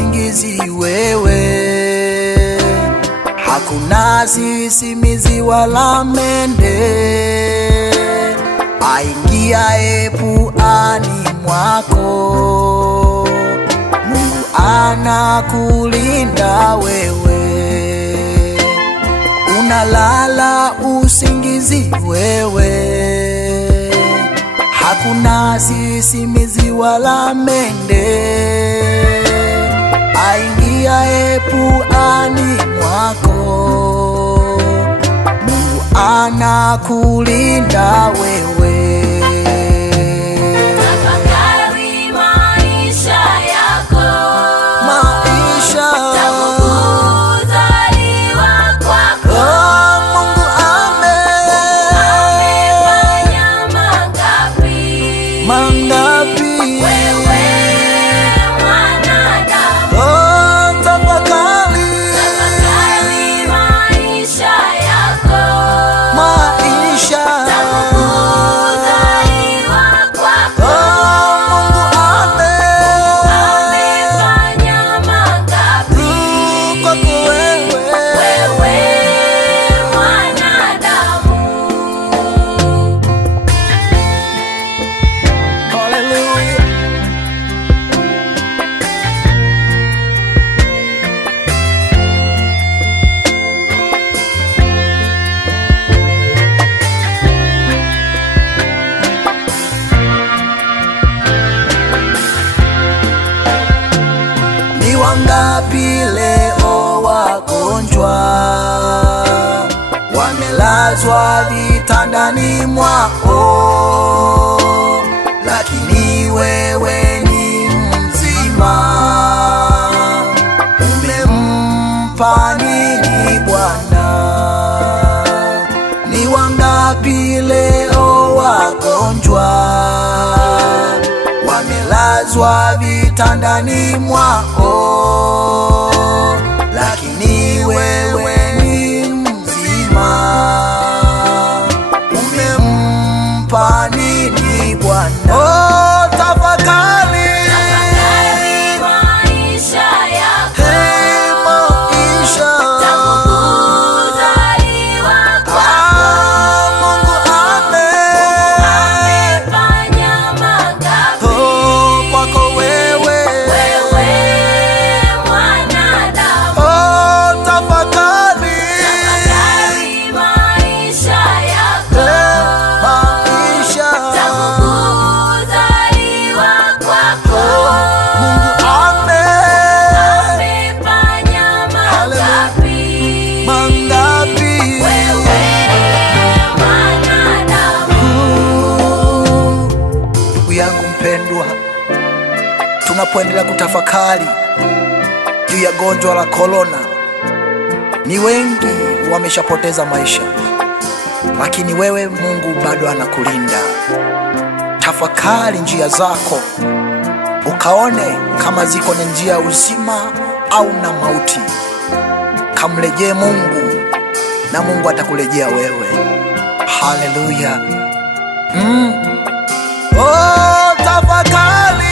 usingizi wewe, hakuna sisimizi wala mende aingiaye puani mwako. Mungu anakulinda wewe, unalala usingizi wewe, hakuna sisimizi wala mende aingiaye puani mwako. Mungu anakulinda wewe. Tafakari maisha yako, Maisha tangu kuzaliwa kwako. Mungu Amefanya mangapi? mangapi? Wewe mwanadamu, Tafakari maisha yako, maisha tangu kuzaliwa kwako. Mungu Amefanya mangapi? kwako wewe. Wewe mwanadamu. Hallelujah. Ni wangapi leo wagonjwa wamelazwa vitandani mwao, lakini wewe ni mzima. Umempa nini Bwana? Ni wangapi leo wagonjwa wamelazwa vitandani mwao, lakini wewe ni mzima. Umempa nini Bwana? Tafakari Maisha yako, maisha. tangu kuzaliwa kwako. Mungu Amefanya mangapi? kwako wewe. Wewe mwanadamu, Tafakari maisha yako, maisha. tangu kuzaliwa kwako. Mungu Amefanya mangapi? mangapi? Wewe mwanadamu. Ndugu yangu mpendwa, tunapoendelea kutafakari juu ya gonjwa la korona, ni wengi wameshapoteza maisha, lakini wewe Mungu bado anakulinda. Tafakari njia zako, ukaone kama ziko na njia ya uzima au na mauti. Kamrejee Mungu na Mungu atakurejea wewe. Haleluya. Tafakari